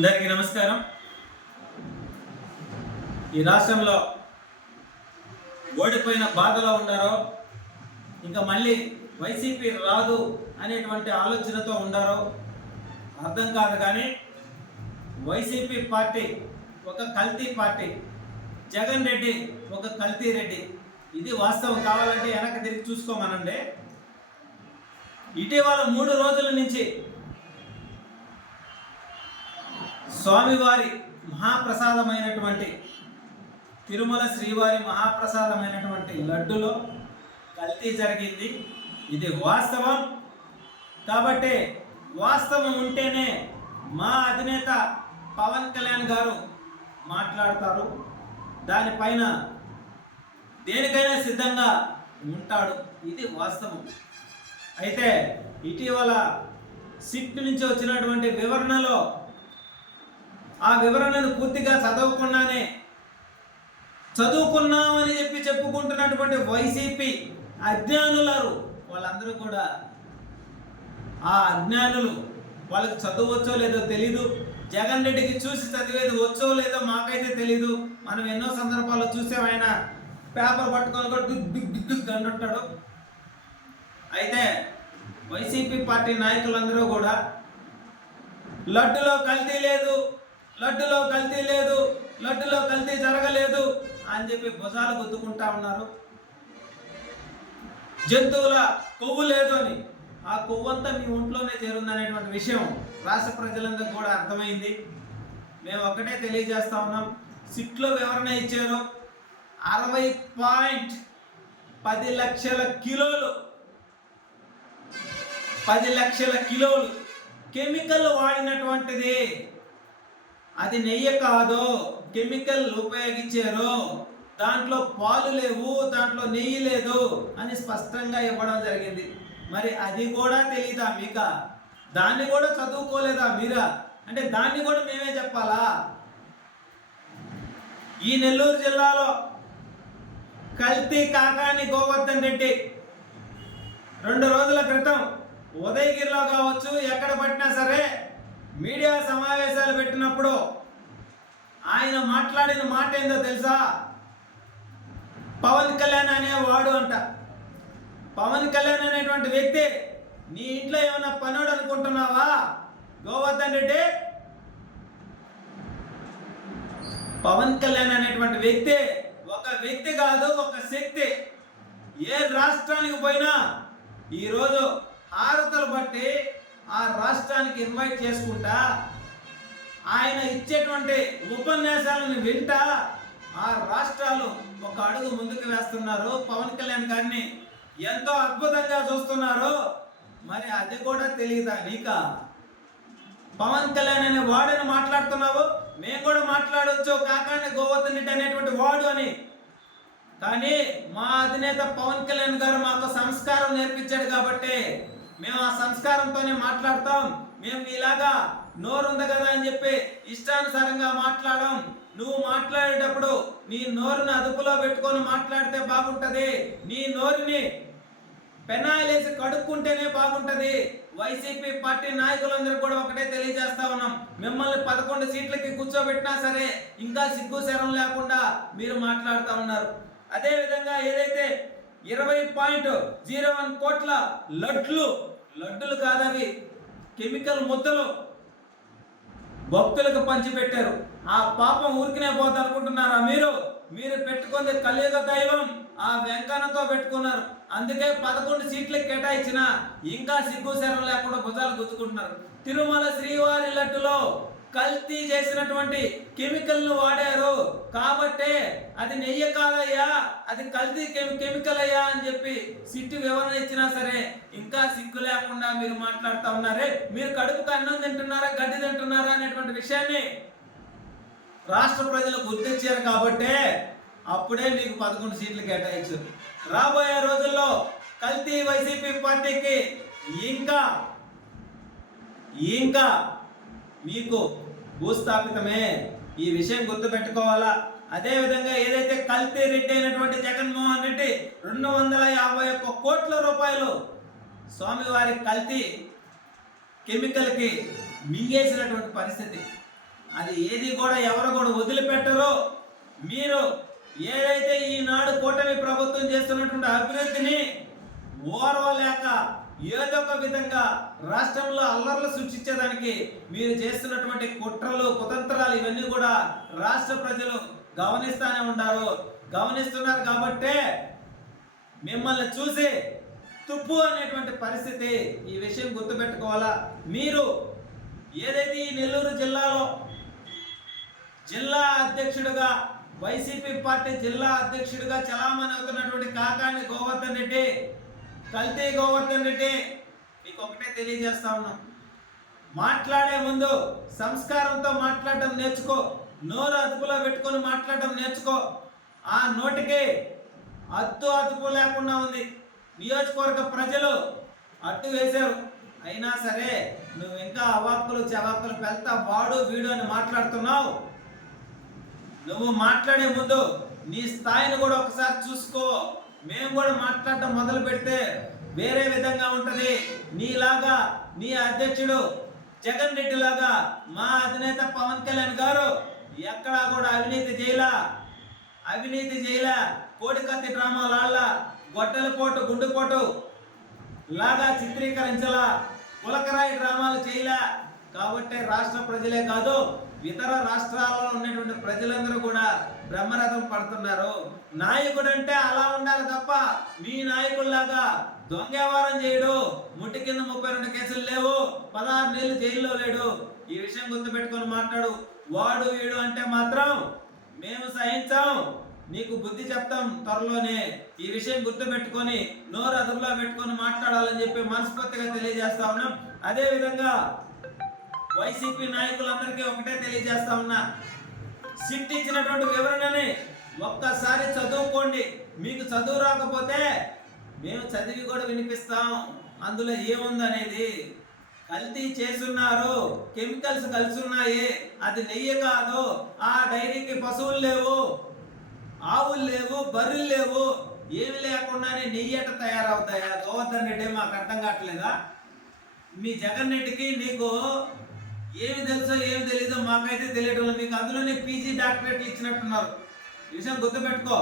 అందరికీ నమస్కారం. ఈ రాష్ట్రంలో ఓడిపోయిన బాధలో ఉన్నారో ఇంకా మళ్ళీ వైసీపీ రాదు అనేటువంటి ఆలోచనతో ఉన్నారో అర్థం కాదు కానీ వైసీపీ పార్టీ ఒక కల్తీ పార్టీ జగన్ రెడ్డి ఒక కల్తీ రెడ్డి. ఇది వాస్తవం కావాలంటే వెనక్కి తిరిగి చూసుకోమనండి. ఇటీవల మూడు రోజుల నుంచి స్వామివారి మహాప్రసాదమైనటువంటి తిరుమల శ్రీవారి మహాప్రసాదమైనటువంటి లడ్డులో కల్తీ జరిగింది. ఇది వాస్తవం. కాబట్టి వాస్తవం ఉంటేనే మా అధినేత పవన్ కళ్యాణ్ గారు మాట్లాడతారు. దానిపైన దేనికైనా సిద్ధంగా ఉంటాడు. ఇది వాస్తవం. అయితే ఇటీవల సిట్ నుంచి వచ్చినటువంటి వివరణలో ఆ వివరణను పూర్తిగా చదవకుండానే చదువుకున్నామని చెప్పి చెప్పుకుంటున్నటువంటి వైసీపీ అజ్ఞానులారు వాళ్ళందరూ కూడా ఆ అజ్ఞానులు వాళ్ళకి చదవచ్చో లేదో తెలీదు. జగన్ రెడ్డికి చూసి చదివేది వచ్చో లేదో మాకైతే తెలీదు. మనం ఎన్నో సందర్భాల్లో చూసాం ఆయన పేపర్ పట్టుకొని కూడా డుగ్ డుగ్ డుగ్ డుగ్ అంటుంటాడు. అయితే వైసీపీ పార్టీ నాయకులందరూ కూడా లడ్డులో కల్తీ లేదు. లడ్డులో కల్తీ లేదు లడ్డులో కల్తీ జరగలేదు అని చెప్పి భుజాలు గుద్దుకుంటా ఉన్నారు. జంతువుల కొవ్వు లేదు అని. ఆ కొవ్వంతా మీ ఒంట్లోనే చేరుందనేటువంటి విషయం రాష్ట్ర ప్రజలందరికీ కూడా అర్థమైంది. మేము ఒకటే తెలియజేస్తా ఉన్నాం సిట్లో వివరణ ఇచ్చారు. అరవై పాయింట్ పది లక్షల కిలోలు పది లక్షల కిలోలు కెమికల్ వాడినటువంటిది. అది నెయ్యి కాదు కెమికల్ ఉపయోగించారు. దాంట్లో పాలు లేవు దాంట్లో నెయ్యి లేదు అని స్పష్టంగా ఇవ్వడం జరిగింది. మరి అది కూడా తెలియదా మీక? దాన్ని కూడా చదువుకోలేదా మీరా? అంటే దాన్ని కూడా మేమే చెప్పాలా? ఈ నెల్లూరు జిల్లాలో కల్తీ కాకాని గోవర్ధన్ రెడ్డి రెండు రోజుల క్రితం ఉదయగిరిలో కావచ్చు ఎక్కడ పట్టినా సరే మీడియా సమావేశాలు పెట్టినప్పుడు ఆయన మాట్లాడిన మాట ఏందో తెలుసా? పవన్ కళ్యాణ్ అనేవాడు అంట. పవన్ కళ్యాణ్ అనేటువంటి వ్యక్తి నీ ఇంట్లో ఏమైనా పనుడు అనుకుంటున్నావా? గోవర్ధన్ రెడ్డి? పవన్ కళ్యాణ్ అనేటువంటి వ్యక్తి ఒక వ్యక్తి కాదు ఒక శక్తి. ఏ రాష్ట్రానికి పోయినా ఈరోజు హారతలు బట్టి ఆ రాష్ట్రానికి ఇన్వైట్ చేసుకుంటా ఆయన ఇచ్చేటువంటి ఉపన్యాసాలను వింటా ఆ రాష్ట్రాలు ఒక అడుగు ముందుకు వేస్తున్నారు. పవన్ కళ్యాణ్ గారిని ఎంతో అద్భుతంగా చూస్తున్నారు. మరి అది కూడా తెలియదా నీక? పవన్ కళ్యాణ్ అనే వాడని మాట్లాడుతున్నావు? మేము కూడా మాట్లాడవచ్చు కాకాని గోవర్ధన్ అనేటువంటి వాడు అని. కానీ మా అధినేత పవన్ కళ్యాణ్ గారు మాకు సంస్కారం నేర్పించాడు కాబట్టి మేము ఆ సంస్కారంతోనే మాట్లాడతాం. మేము ఇలాగా నోరుంది కదా అని చెప్పి ఇష్టానుసారంగా మాట్లాడడం. నువ్వు మాట్లాడేటప్పుడు నీ నోరుని అదుపులో పెట్టుకొని మాట్లాడితే బాగుంటుంది. నీ నోరుని పెనాయిలేసి కడుక్కుంటేనే బాగుంటుంది. వైసీపీ పార్టీ నాయకులందరూ కూడా ఒకటే తెలియజేస్తా ఉన్నాం. మిమ్మల్ని పదకొండు సీట్లకి కూర్చోబెట్టినా సరే ఇంకా సిగ్గు శరం లేకుండా మీరు మాట్లాడుతూ ఉన్నారు. అదేవిధంగా ఏదైతే ఇరవై పాయింట్ జీరో వన్ కోట్ల లడ్లు లడ్డులు కాదని కెమికల్ ముద్దలు భక్తులకు పంచిపెట్టారు. ఆ పాపం ఊరికినే పోతా అనుకుంటున్నారా మీరు? మీరు పెట్టుకుంది కలియుగ దైవం ఆ వెంకన్నతో పెట్టుకున్నారు. అందుకే పదకొండు సీట్లు కేటాయించిన ఇంకా సిగ్గు శరం లేకుండా భుజాలు గుద్దుకుంటున్నారు తిరుమల శ్రీవారి లడ్డులో కల్తీ చేసినటువంటి కెమికల్ను వాడారు. కాబట్టే అది నెయ్యి కాదయ్యా అది కల్తీ కెమి కెమికల్ అయ్యా అని చెప్పి సిట్టు వివరణ ఇచ్చినా సరే ఇంకా సిగ్గు లేకుండా మీరు మాట్లాడుతూ ఉన్నారే. మీరు కడుపుకు అన్నం తింటున్నారా గడ్డి తింటున్నారా అనేటువంటి విషయాన్ని రాష్ట్ర ప్రజలు గుర్తించారు కాబట్టే అప్పుడే మీకు పదకొండు సీట్లు కేటాయించారు. రాబోయే రోజుల్లో కల్తీ వైసీపీ పార్టీకి ఇంకా ఇంకా మీకు భూస్థాపితమే. ఈ విషయం గుర్తుపెట్టుకోవాలా? అదే విధంగా ఏదైతే కల్తీ రెడ్డి అయినటువంటి జగన్మోహన్ రెడ్డి రెండు వందల యాభై ఒక్క కోట్ల రూపాయలు స్వామివారి కల్తీ కెమికల్కి మింగేసినటువంటి పరిస్థితి. అది ఏది కూడా ఎవరు కూడా వదిలిపెట్టరు. మీరు ఏదైతే ఈనాడు కూటమి ప్రభుత్వం చేస్తున్నటువంటి అభివృద్ధిని ఓర్వలేక ఏదో ఒక విధంగా రాష్ట్రంలో అల్లర్లు సృష్టించేదానికి మీరు చేస్తున్నటువంటి కుట్రలు కుతంత్రాలు ఇవన్నీ కూడా రాష్ట్ర ప్రజలు గమనిస్తానే ఉన్నారు గమనిస్తున్నారు కాబట్టే మిమ్మల్ని చూసి తుప్పు అనేటువంటి పరిస్థితి ఈ విషయం గుర్తుపెట్టుకోవాలా? మీరు ఏదైతే ఈ నెల్లూరు జిల్లాలో జిల్లా అధ్యక్షుడిగా వైసీపీ పార్టీ జిల్లా అధ్యక్షుడిగా చలామణి అవుతున్నటువంటి కాకాణి గోవర్ధన్ రెడ్డి కల్తీ గోవర్ధన్ రెడ్డి మీకు ఒకటే తెలియజేస్తా ఉన్నాం. మాట్లాడే ముందు సంస్కారంతో మాట్లాడటం నేర్చుకో నోరు అదుపులో పెట్టుకొని మాట్లాడటం నేర్చుకో. ఆ నోటికి అద్దు అదుపు లేకుండా ఉంది. నియోజకవర్గ ప్రజలు అడ్డు వేశారు. అయినా సరే నువ్వు ఇంకా అవాక్కులు చవాక్కులు పెళ్తా వాడు వీడు అని మాట్లాడుతున్నావు. నువ్వు మాట్లాడే ముందు నీ స్థాయిని కూడా ఒకసారి చూసుకో. మేము కూడా మాట్లాడటం మొదలు పెడితే వేరే విధంగా ఉంటుంది. నీలాగా నీ అధ్యక్షుడు జగన్ రెడ్డి లాగా మా అధినేత పవన్ కళ్యాణ్ గారు ఎక్కడా కూడా అవినీతి చేయలా. అవినీతి చేయలా. కోడికత్తి డ్రామాలు ఆడలా గొడ్డల పోటు గుండుపోటు లాగా చిత్రీకరించలా. పులకరాయి డ్రామాలు చేయలా. కాబట్టి రాష్ట్ర ప్రజలే కాదు ఇతర రాష్ట్రాలలో ఉన్నటువంటి ప్రజలందరూ కూడా బ్రహ్మరథం పడుతున్నారు. నాయకుడు అంటే అలా ఉండాలి తప్ప మీ నాయకుల్లాగా దొంగవారం చేయడు. ముట్టి కింద ముప్పై రెండు కేసులు లేవు. పదహారు నెలలు జైల్లో లేడు. ఈ విషయం గుర్తుపెట్టుకొని మాట్లాడు. వాడు వీడు అంటే మాత్రం మేము సహించాం. నీకు బుద్ధి చెప్తాం త్వరలోనే. ఈ విషయం గుర్తుపెట్టుకొని నోరు అదుపులో పెట్టుకొని మాట్లాడాలని చెప్పి మనస్ఫూర్తిగా తెలియజేస్తా ఉన్నాం. అదే విధంగా వైసీపీ నాయకులందరికీ ఒకటే తెలియజేస్తా ఉన్నా. సిట్ ఇచ్చినటువంటి వివరణని ఒక్కసారి చదువుకోండి. మీకు చదువు రాకపోతే మేము చదివి కూడా వినిపిస్తాం. అందులో ఏముందనేది? కల్తీ చేస్తున్నారు. కెమికల్స్ కలిసి ఉన్నాయి అది నెయ్యి కాదు. ఆ డైరీకి పశువులు లేవు. ఆవులు లేవు. బర్రెలు లేవు. ఏమి లేకుండానే నెయ్యి అట్ట తయారవుతాయా? గోవర్ధన్ రెడ్డి మాకు అర్థం కావట్లేదా? మీ జగన్ రెడ్డికి నీకు ఏమి తెలుసో ఏమి తెలీదో మాకైతే తెలియటం లేదు. మీకు అందులోనే పీజీ డాక్టరేట్లు ఇచ్చినట్టున్నారు ఈ విషయం గుర్తుపెట్టుకో